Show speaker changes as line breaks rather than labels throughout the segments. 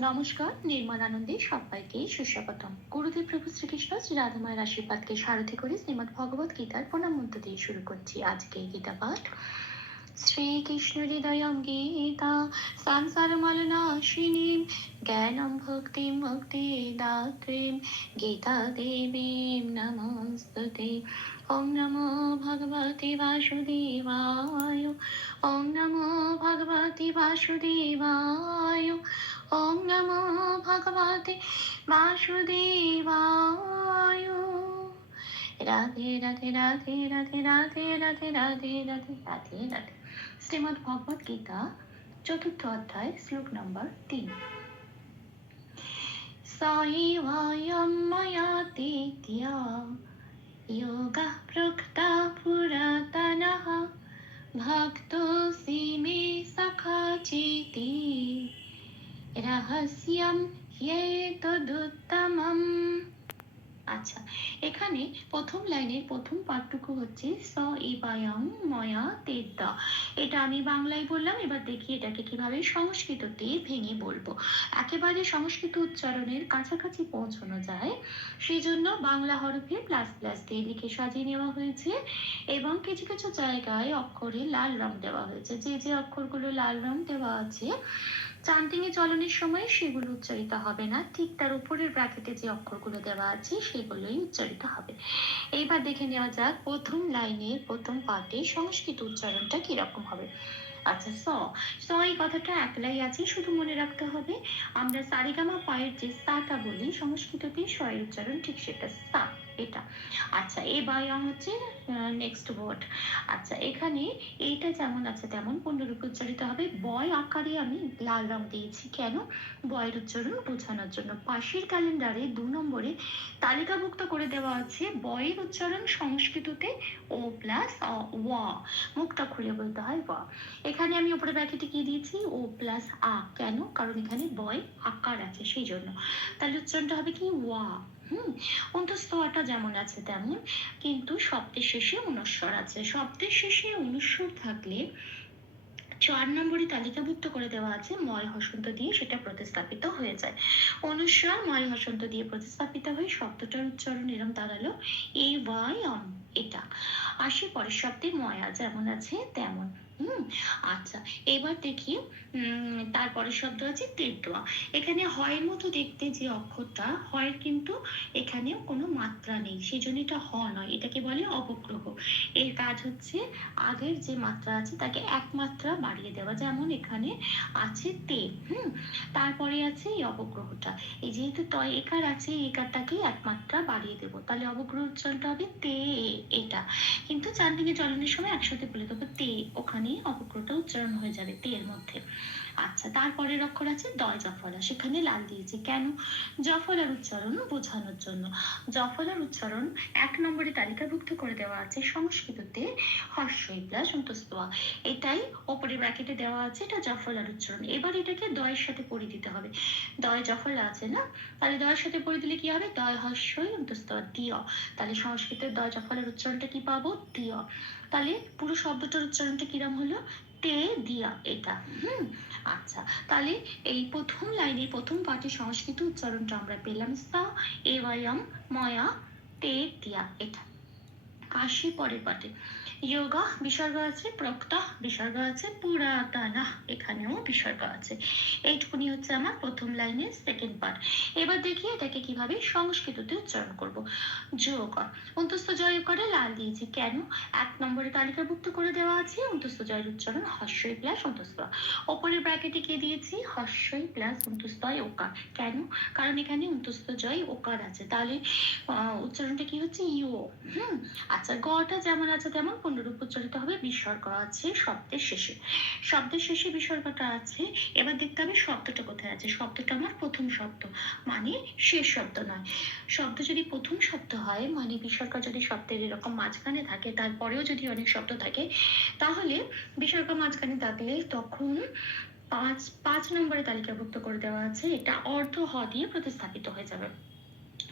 নমস্কার, নির্মলানন্দে সবাইকে সুস্বাগতম। গুরুদেব প্রভু শ্রীকৃষ্ণ শ্রী রাধামায়ের আশীর্বাদকে সারথি করে শ্রীমদ ভগবত গীতার প্রণাম মন্ত্র দিয়ে শুরু করছি আজকে গীতা পাঠ। শ্রীকৃষ্ণ হৃদয়ম গীতা সংসার মলনাশিনীম জ্ঞানম ভক্তি মুক্তি দাত্রীম গীতা দেবীম নমস্তুতে। ওম নমো ভগবতে বাসুদেবায়। ওম নমো ভগবতে বাসুদেবায়। ওম নমো ভগবতে বাসুদেবায়। রাধে রাধে রাধে রাধে রাধে রাধে রাধে রাধে রাধে রাধে। শ্রীমদ্ ভগবত গীতা, চতুর্থ অধ্যায়, শ্লোক নম্বর তিন। সাইবায়ম ময়া তেতিয়া। योगः प्रोक्ता पुरातनः भक्तोऽसि मे सखा चेति। रहस्यं ह्येतदुत्तमम्। আচ্ছা এখানে প্রথম লাইনের প্রথম পাঠটুকু হচ্ছে স ইবায়ং ময়া তেদ্দা এটা আমি বাংলায় বললাম, এবার দেখি এটাকে কীভাবে সংস্কৃততে ভেঙে বলব। একেবারে সংস্কৃত উচ্চারণের কাছাকাছি পৌঁছানো যায় সেই জন্য বাংলা হরফে প্লাস প্লাস দিয়ে লিখে সাজিয়ে নেওয়া হয়েছে এবং কিছু কিছু জায়গায় অক্ষরে লাল রং দেওয়া হয়েছে। যে যে অক্ষরগুলো লাল রং দেওয়া আছে চান্টিংয়ে চলনের সময় সেগুলো উচ্চারিত হবে না। ঠিক তার উপরের ব্র্যাকেটে যে অক্ষরগুলো দেওয়া আছে, সেগুলোই উচ্চারিত হবে। এইবার দেখে নেওয়া যাক প্রথম লাইনের প্রথম পার্টে সংস্কৃত উচ্চারণটা কীরকম হবে। আচ্ছা স স, এই কথাটা একলাই আছে, শুধু মনে রাখতে হবে। আমরা সারিগামা পায়ের যে সাটা বলি সংস্কৃততে স এর উচ্চারণ ঠিক সেটা সা। এটা। আচ্ছা এ বায়াং হচ্ছে নেক্সট ওয়ার্ড আচ্ছা এখানে এইটা যেমন আছে তেমন পূর্ণরূপে উচ্চারিত হবে। বয় আকারে আমি লাল রং দিয়েছি। কেন? বয়ের উচ্চারণ বোঝানোর জন্য। পাশের ক্যালেন্ডারে দু নম্বরে তালিকাভুক্ত করে দেওয়া আছে, বয়ের উচ্চারণ সংস্কৃততে ও প্লাস ওয়া। মুখটা খুলে বলতে হয় ওয়া। এখানে আমি উপরে ব্র্যাকেটে কি দিয়েছি? ও প্লাস আ। কেন? কারণ এখানে বয় আকার আছে সেই জন্য তাহলে উচ্চারণটা হবে কি? ওয়া। হুম অন্তঃস্থটা যেমন আছে তেমন, কিন্তু শব্দের শেষে অনুস্বর আছে। শব্দের শেষে অনুস্বর থাকলে চার নম্বরে তালিকাভুক্ত করে দেওয়া আছে ময় হসন্ত দিয়ে সেটা প্রতিস্থাপিত হয়ে যায়। অনুস্বর ময় হসন্ত দিয়ে প্রতিস্থাপিত হয়ে শব্দটার উচ্চারণ এরম দাঁড়াল, এ, ওয়াই, অন, এটা। আসে পরের শব্দে ময়া যেমন আছে, তেমন। আচ্ছা এবার দেখি, উম তারপরের শব্দ আছে তেতুয়া এখানে হয়ের মতো দেখতে যে অক্ষরটা, হয়ের কিন্তু এখানে কোনো মাত্রা নেই সেই জন্য এটা হ নয়, এটাকে বলে অবগ্রহ এর কাজ হচ্ছে আগের যে মাত্রা আছে তাকে এক মাত্রা বাড়িয়ে দেওয়া, যেমন এখানে আছে তে, হুম, তারপরে আছে এই অবগ্রহটা এই যেহেতু তয় একার আছে একারটাকে এক মাত্রা বাড়িয়ে দেবো, তাহলে অবগ্রহ উচ্চারণটা হবে তে, এটা। কিন্তু চারদিকে চলনের সময় একসাথে বলে দেবো তে, ওখানে অবগ্রহটা উচ্চারণ হয়ে যাবে তে এর মধ্যে। আচ্ছা তারপরের অক্ষর আছে দয় জফলা। সেখানে লাল দিয়েছি। কেন? জফলার উচ্চারণ বোঝানোর জন্য। জফলার উচ্চারণ এক নম্বরে তালিকাভুক্ত করে দেওয়া আছে সংস্কৃততে হর্ষই প্লাস অন্তস্তোয়া এটাই ওপরে ব্র্যাকেটে দেওয়া আছে, এটা জফলার উচ্চারণ। এবার এটাকে দয়ের সাথে পড়ে দিতে হবে। দয়, জফলা আছে না? তাহলে দয়ের সাথে পড়ে দিলে কি হবে? দয় হর্ষই অন্তস্তোয়া দিয়। তাহলে সংস্কৃতের দয়, জফলার উচ্চারণটা কি পাবো? দিয়। তাহলে পুরো শব্দটার উচ্চারণটা কিরম হলো? তে দিয়া, এটা। হুম আচ্ছা। তাহলে এই প্রথম লাইনের প্রথম পাঠে সংস্কৃত উচ্চারণটা আমরা পেলাম সা, এ ময়া তে দিয়া এটা। আসি পরের পাঠে। যোগা বিসর্গ আছে, প্রক্তা বিসর্গ আছে, পুরাতানা এখানেও বিসর্গ আছে। এইটুকুনি হচ্ছে আমার প্রথম লাইনের সেকেন্ড পার্ট এবার দেখি এটাকে কীভাবে সংস্কৃততে উচ্চারণ করব। যোগ, অন্তস্থ জয় করে লাল দিয়েছি। কেন? এক নম্বরে তালিকাভুক্ত করে দেওয়া আছে, অন্তস্থ জয়ের উচ্চারণ হর্ষই প্লাস অন্তস্থ। ওপরের ব্র্যাকেটে কে দিয়েছি? হর্ষই প্লাস অন্তস্থয় ওকার। কেন? কারণ এখানে অন্তস্থ জয় ওকার আছে। তাহলে উচ্চারণটা কি হচ্ছে? ইউ হুম? আচ্ছা গটা যেমন আছে তেমন পূর্ণরূপ উচ্চারিত হবে বিসর্গ আছে শব্দের শেষে। শব্দের শেষে বিসর্গটা আছে, এবার দেখতে হবে শব্দটা কোথায় আছে। শব্দটা আমার প্রথম শব্দ মানে শেষ শব্দ নয়। শব্দ যদি প্রথম শব্দ হয় মানে বিসর্গ যদি শব্দের এরকম মাঝখানে থাকে, তারপরেও যদি অনেক শব্দ থাকে, তাহলে বিসর্গ মাঝখানে থাকলে তখন পাঁচ পাঁচ নম্বরে তালিকাভুক্ত করে দেওয়া আছে, এটা অর্ধ হ দিয়ে প্রতিস্থাপিত হয়ে যাবে।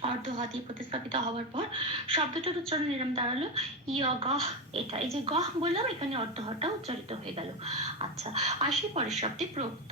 অর্ধ হ প্রতিস্থাপিত হওয়ার পর শব্দটার উচ্চারণ এরম দাঁড়াল ইয় গহ এটা, এই যে গহ বললাম, এখানে অর্ধ হটা উচ্চারিত হয়ে গেল। আচ্ছা আসি পরের শব্দে প্রক্ত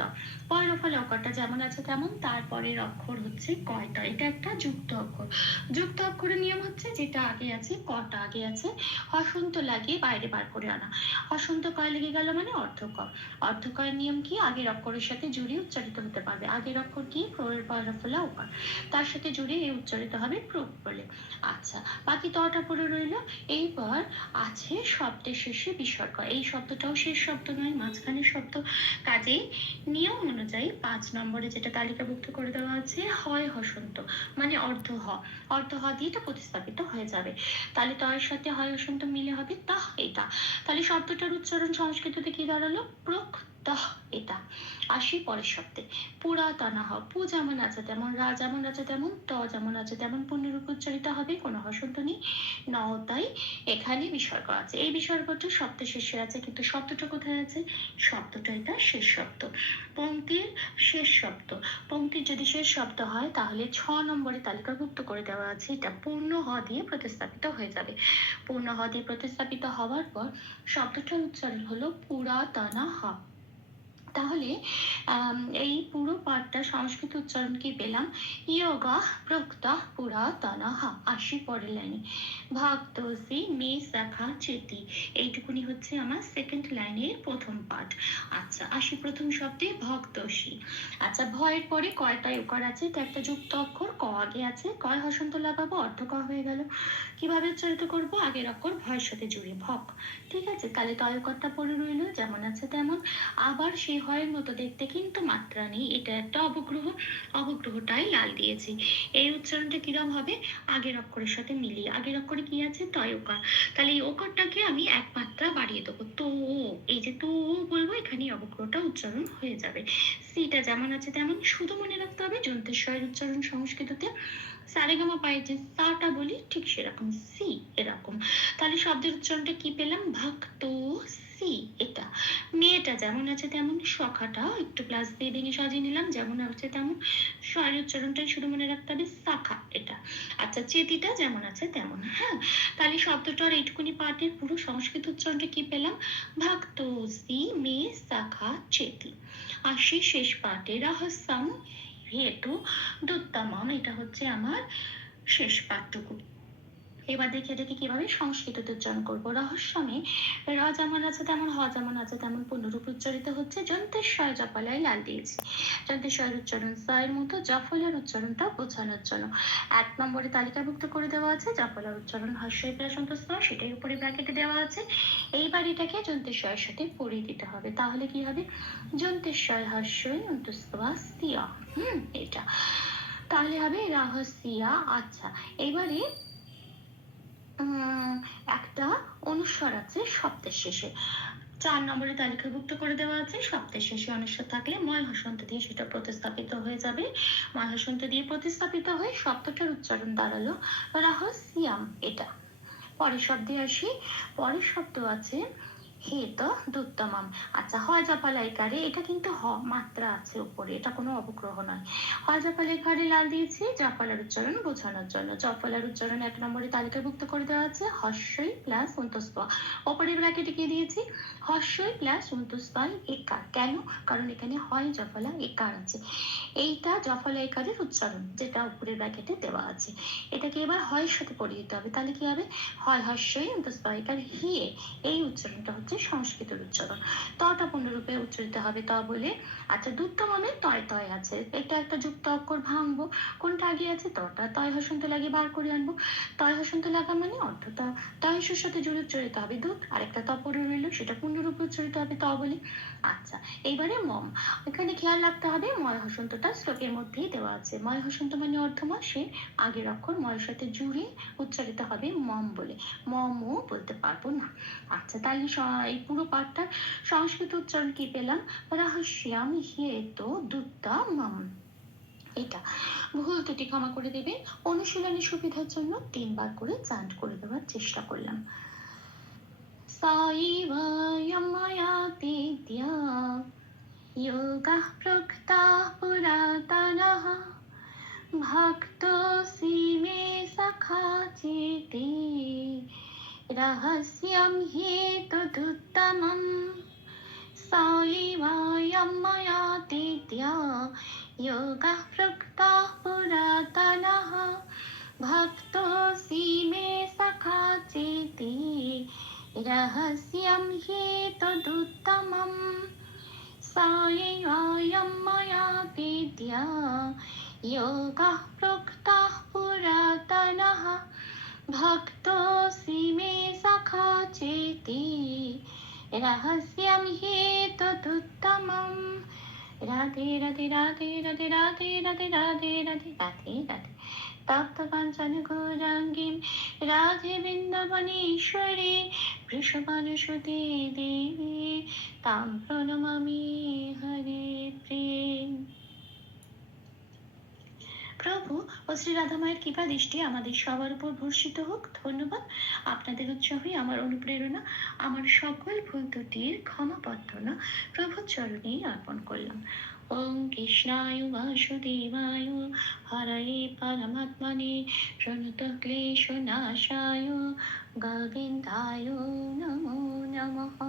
পরের ফলে অক্ষরটা যেমন আছে তেমন, তারপরের অক্ষর হচ্ছে কয়টা, এটা একটা যুক্ত অক্ষর। যুক্ত অক্ষরের নিয়ম হচ্ছে যেটা আগে আছে, কটা আগে আছে, হসন্ত লাগিয়ে বাইরে বার করে আনা। হসন্ত কয় লেগে গেল মানে অর্ধ অর্ধক অর্ধকয়ের নিয়ম কি? আগের অক্ষরের সাথে জুড়ে উচ্চারিত হতে পারবে। আগের অক্ষর কি? প্রয়ের পরের ফলে অকার তার সাথে জুড়ে এই উচ্চারিত হবে প্রোপ বলে। আচ্ছা বাকি তটা পড়ে রইল। এইবার আছে শব্দের শেষে বিসর্গ। এই শব্দটাও শেষ শব্দ নয়, মাঝখানের শব্দ। কাজেই নিয়ম অনুযায়ী পাঁচ নম্বরে যেটা তালিকাভুক্ত করে দেওয়া আছে, হয় হসন্ত মানে অর্ধ হ। অর্ধ হ দিয়ে এটা প্রতিস্থাপিত হয়ে যাবে। তাহলে তয়ের সাথে হয় হসন্ত মিলে হবে তাহ এটা। তাহলে শব্দটার উচ্চারণ সংস্কৃততে কি দাঁড়াল? প্রক তাহ এটা আসি পরের শব্দে পুরাতনা হ পু যেমন আছে তেমন, রা যেমন আছে তেমন, ত যেমন আছে তেমন পূর্ণরূপে উচ্চারিত হবে, কোনো হসন্ত নেই। ন তাই এখানে বিসর্গ আছে। এই বিসর্গটা শব্দ শেষে আছে, কিন্তু শব্দটা কোথায় আছে? শব্দটা এটা শেষ শব্দ। পংক্তির শেষ শব্দ। পংক্তির যদি শেষ শব্দ হয়, তাহলে ছ নম্বরে তালিকাভুক্ত করে দেওয়া আছে। এটা পূর্ণ হ দিয়ে প্রতিস্থাপিত হয়ে যাবে। পূর্ণ হ দিয়ে প্রতিস্থাপিত হওয়ার পর শব্দটার উচ্চারণ হলো পুরাতনা হ। তাহলে এই পুরো পাঠটা সংস্কৃত উচ্চারণ কি পেলাম। ইয়োগা প্রক্তা পুরাতনঃ আশি পরের লাইনে ভক্তসি মে শাখা চেতি। এইটুকুনি হচ্ছে আমার সেকেন্ড লাইনের প্রথম পাঠ। আচ্ছা আসি প্রথম শব্দে ভক্তসি আচ্ছা ভয়ের পরে কয়টা উকার আছে? এটা একটা যুক্ত অক্ষর, ক আগে আছে কয় হসন্ত লাগাবো অর্ধ ক হয়ে গেল। কীভাবে উচ্চারিত করব? আগের অক্ষর ভয়ের সাথে জুড়ে, ভক। ঠিক আছে, তাহলে তয়করটা পড়ে রইল, যেমন আছে তেমন। আবার সেই হয়ের মতো দেখতে কিন্তু মাত্রা নেই। এটা একটা অবগ্রহ, অবগ্রহটাই লাল দিয়েছি। এই উচ্চারণটা কিরম হবে? আগের অক্ষরের সাথে মিলিয়ে। আগের অক্ষরে কি আছে? তয়কার তাহলে এই ওকারটাকে আমি এক মাত্রা বাড়িয়ে দেবো। তো, এই যে তো বলব এখানে অবগ্রহটা উচ্চারণ হয়ে যাবে। সিটা যেমন আছে তেমন। শুধু মনে রাখতে হবে, যন্ত্রেশ্বরের উচ্চারণ সংস্কৃততে সারেগামা পায়ে যে সাটা বলি, ঠিক সেরকম সি এরকম। তাহলে শব্দের উচ্চারণটা কি পেলাম? ভক্ত সি এটা। মেয়েটা যেমন আছে তেমন সখাটা একটু প্লাস দিয়ে ভেঙে সাজিয়ে নিলাম, যেমন আছে তেমন স্বরের উচ্চারণটাই শুধু মনে রাখতে হবে, শাখা এটা। আচ্ছা চেতিটা যেমন আছে তেমন হ্যাঁ? তাহলে শব্দটার এইটুকুনি পাঠের পুরো সংস্কৃত উচ্চারণটা কি পেলাম? ভক্ত, সি, মে, শাখা, চেতি। আসি শেষ পাঠে রহস্যম, হেতু, দুত্তমম, এটা হচ্ছে আমার শেষ পাঠটুকু এবার দেখে দেখে কীভাবে সংস্কৃততে উচ্চারণ করব। রহস্যমে র যেমন আছে তেমন, হ যেমন আছে তেমন পূর্ণরূপ উচ্চারিত হচ্ছে। যন্ত্রেশ্বয় জপালায় লাল দিয়েছি। যন্ত্রেশ্বয়ের উচ্চারণ সয়ের মতো, জফলের উচ্চারণটা বোঝানোর জন্য। এক নম্বরে তালিকাভুক্ত করে দেওয়া আছে, জফলার উচ্চারণ হাস্যই প্লাস অন্তঃস্থ সেটার উপরে ব্র্যাকেটে দেওয়া আছে। এইবার এটাকে যন্ত্রেশ্বয়ের সাথে পড়িয়ে দিতে হবে। তাহলে কি হবে? যন্ত্রেশ্বয় হাস্যই অন্তঃস্থিয়া হুম, এটা। তাহলে হবে রাহসিয়া আচ্ছা এবারে উম, একটা অনুস্বর আছে শব্দের শেষে। চার নম্বরে তালিকাভুক্ত করে দেওয়া আছে শব্দের শেষে অনুস্বর থাকলে ময় হসন্ত দিয়ে সেটা প্রতিস্থাপিত হয়ে যাবে। ময় হসন্ত দিয়ে প্রতিস্থাপিত হয়ে শব্দটার উচ্চারণ দাঁড়াল। রাহসিয়াম এটা। পরের শব্দে আসি। পরের শব্দ আছে হেত দুত্তমম আচ্ছা হয় জপালাইকারে এটা কিন্তু হ, মাত্রা আছে উপরে, এটা কোনো অবগ্রহ নয়। হয় জপালাইকারে লাল দিয়েছি জপালার উচ্চারণ বোঝানোর জন্য। জপালার উচ্চারণ এক নম্বরে তালিকাভুক্ত করে দেওয়া আছে, হর্ষই প্লাস অন্তস্ত ওপরে ব্র্যাকেটে কি দিয়েছি? হর্ষই প্লাস অন্তস্তাল একা। কেন? কারণ এখানে হয় জফলা একার আছে। এইটা জফলা একারের উচ্চারণ, যেটা উপরের ব্র্যাকেটে দেওয়া আছে। এটাকে এবার হয়ের সাথে পড়িয়ে দিতে হবে। তাহলে কি হবে? হয় হর্ষই অন্তস্ত একার হিয়ে, এই উচ্চারণটা হচ্ছে সংস্কৃতের উচ্চারণ। তটা পূর্ণরূপে উচ্চারিত হবে ত বলে। আচ্ছা দুত্তমমে তয় তয় আছে। এটা একটা যুক্ত অক্ষর ভাঙবো। কোনটা আগে আছে? তটা। তয় হসন্ত লাগিয়ে বার করে আনব। তয় হসন্ত লাগা মানে অর্থ ত। তয়সের সাথে জুড়ে উচ্চারিত হবে দুধ আরেকটা ত পরে রইল, সেটা পূর্ণরূপে উচ্চারিত হবে ত বলে। আচ্ছা এইবারে মম। এখানে খেয়াল রাখতে হবে, ময় হসন্তটা শ্লোকের মধ্যেই দেওয়া আছে। ময় হসন্ত মানে অর্ধময় সে আগের অক্ষর ময়ের সাথে জুড়ে উচ্চারিত হবে মম বলে। মমও বলতে পারব না। আচ্ছা তাহলে এই পুরো পাঠটার সংস্কৃত উচ্চারণ কি পেলাম রহস্যাম হিয়েত দুত্তা মম এটা ভুল ত্রুটি ক্ষমা করে দেবে অনুশীলনের সুবিধার জন্য তিনবার করে চান্ট করে দেওয়ার চেষ্টা করলাম সাইব यमयातिद्या योगः प्रोक्ता पुरातनः भक्तोऽसि मे रहस्यं हेतुदुत्तमम् सैवायं मया तेद्या योगः प्रोक्तः पुरातनः। भक्तोऽसि मे सखा चेति रहस्यं हेतुदुत्तमम् सैवायं मया तेद्या योगः प्रोक्तः पुरातनः भक्तोऽसि मे सखा चेति रहस्यं हेतुदुत्तमम् রাধে রাধে রাধে রাধে রাধে রাধে রাধে রাধে রাধে রাধে তপ্ত কাঞ্চন গৌরাঙ্গীম রাধে বৃন্দাবনেশ্বরী বৃষভানুসুতে দেবী তাম প্রণমামি হরে প্রেম প্রভু ও শ্রী রাধামায়ের কৃপা দৃষ্টি আমাদের সবার উপর ভর্ষিত হোক। ধন্যবাদ। আপনাদের উৎসাহই আমার অনুপ্রেরণা, আমার সকল ভুল ত্রুটির ক্ষমা প্রার্থনা প্রভুর চরণেই অর্পণ করলাম। ওম কৃষ্ণায় বাসুদেবায় হরয়ে পরমাত্মনে প্রণত ক্লেশ নাশায়, গোবিন্দায় নমো নমঃ।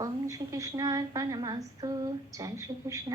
ওম শ্রীকৃষ্ণার্পণমস্তু। জয় শ্রীকৃষ্ণ।